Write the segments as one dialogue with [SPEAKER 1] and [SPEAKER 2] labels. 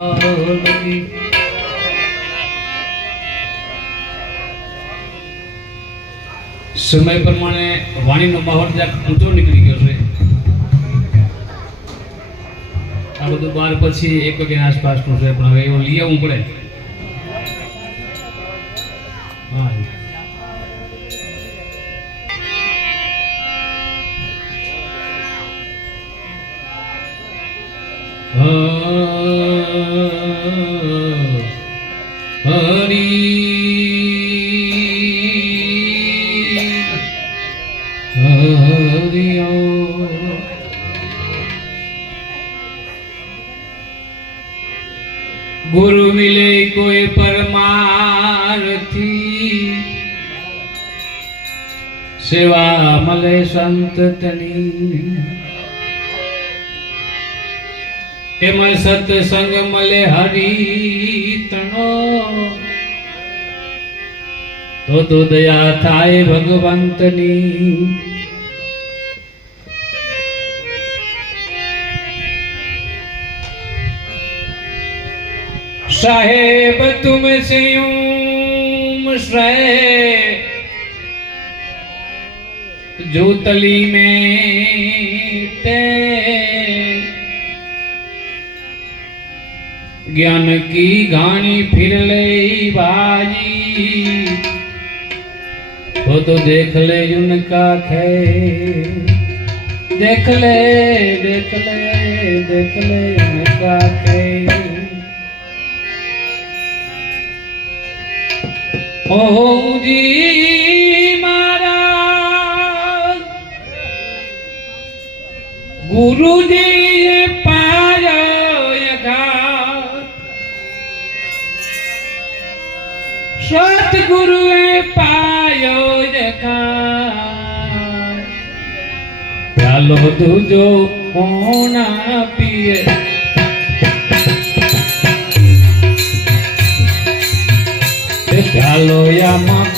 [SPEAKER 1] સમય પ્રમાણે વાણીનો માહોલ જરાક ઊંચો નીકળી ગયો છે. આ બધું બાર પછી એક વાગ્યાની આસપાસનું છે, પણ હવે એવું લઈ આવવું પડે. હા. હરિ ગુરુ મિલે કોઈ પરમારથી સેવા મળે સંતની तेम सत्संग मले हरी तनो तो तो दया थाय भगवंतनी। साहेब, तुम से जूतली में ते ज्ञान की घाणी फिर ले बाजी। वो तो देख ले उनका खे देख ले देख ले देख ले उनका खे ओ जी महाराज गुरु जी গুরু পায় দেখা। ভালো দুজো না পিয়ে। ভালো আমার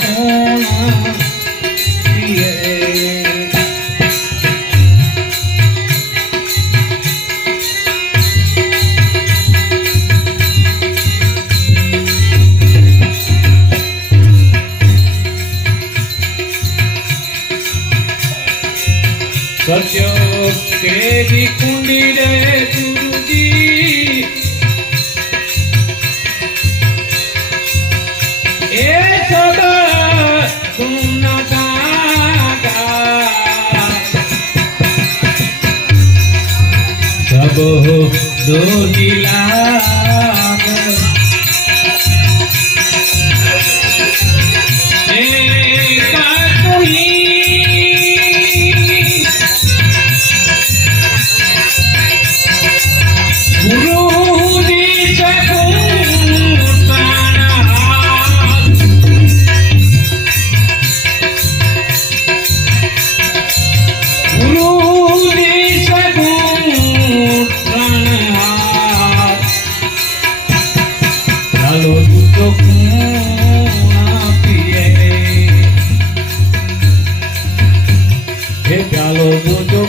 [SPEAKER 1] जो तेरी कुंडी रे गुरु जी ए सदा सुन सब हो दो दिला আলো দুটো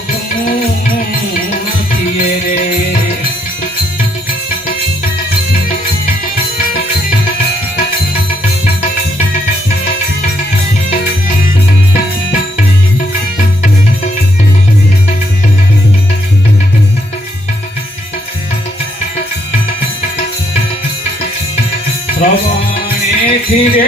[SPEAKER 1] দিয়ে রে শ্রবণে ফিরে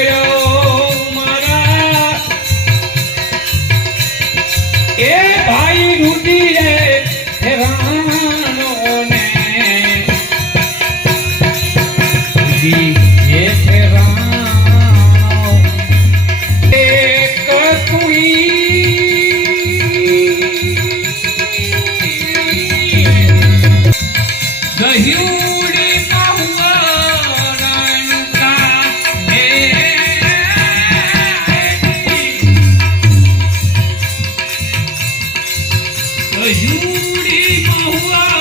[SPEAKER 1] મયુરી મહુઆ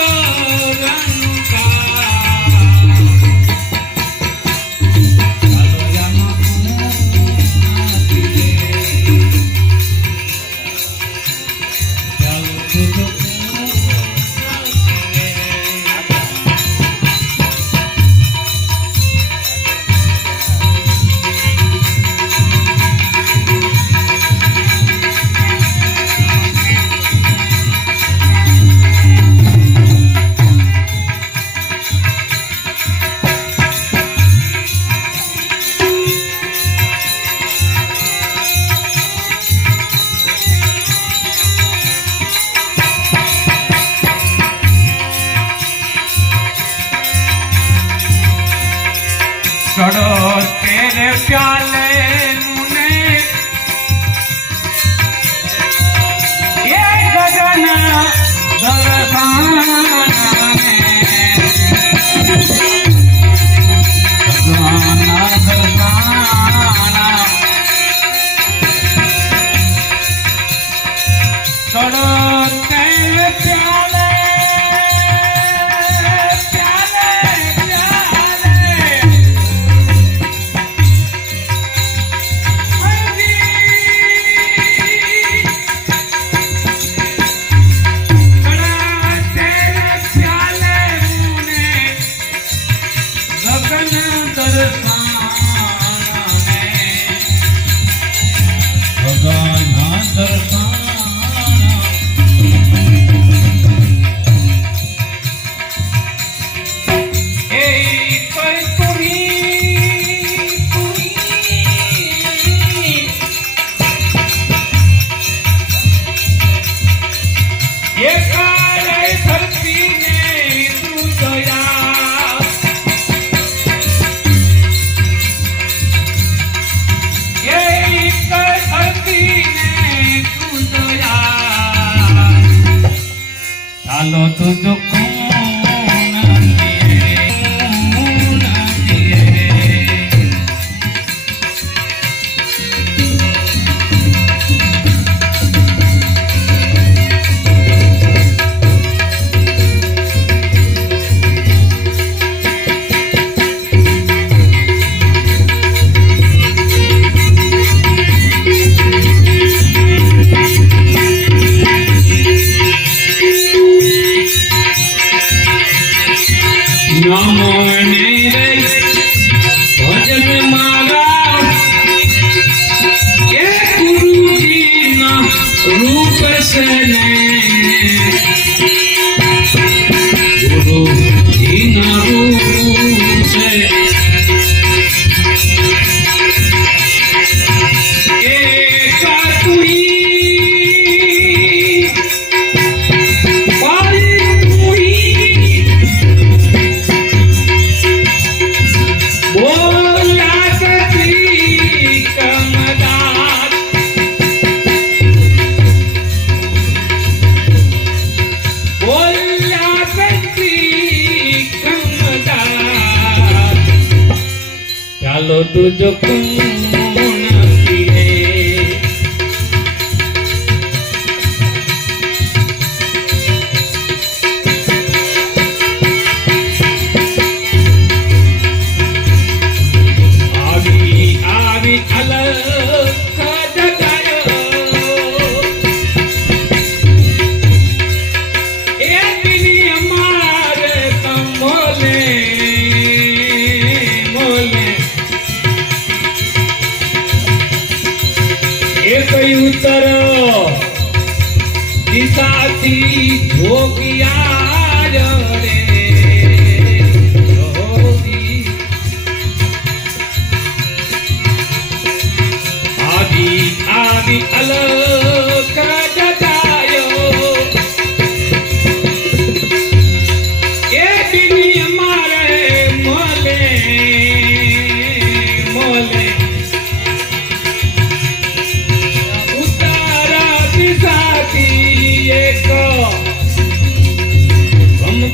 [SPEAKER 1] प्याले i kalau tunjuk আলো দুজকুম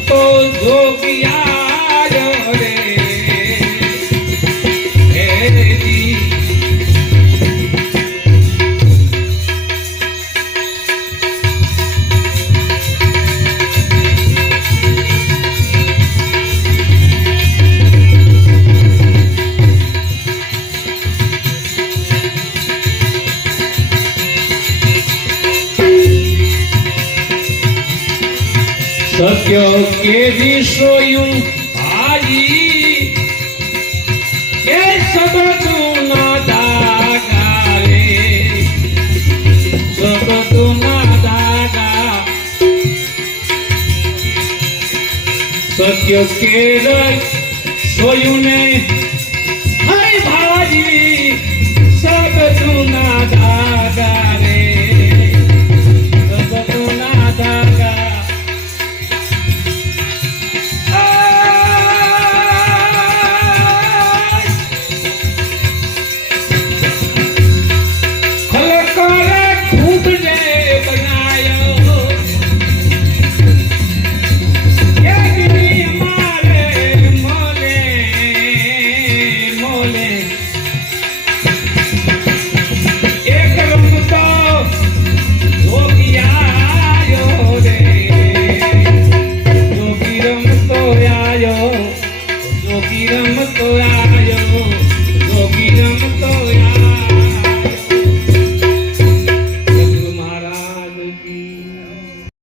[SPEAKER 1] তো যোগী kezisroljunk, Ágyi, egy szabadul nadágávé, szabadul nadágá. Szatjuk kézek, soljunk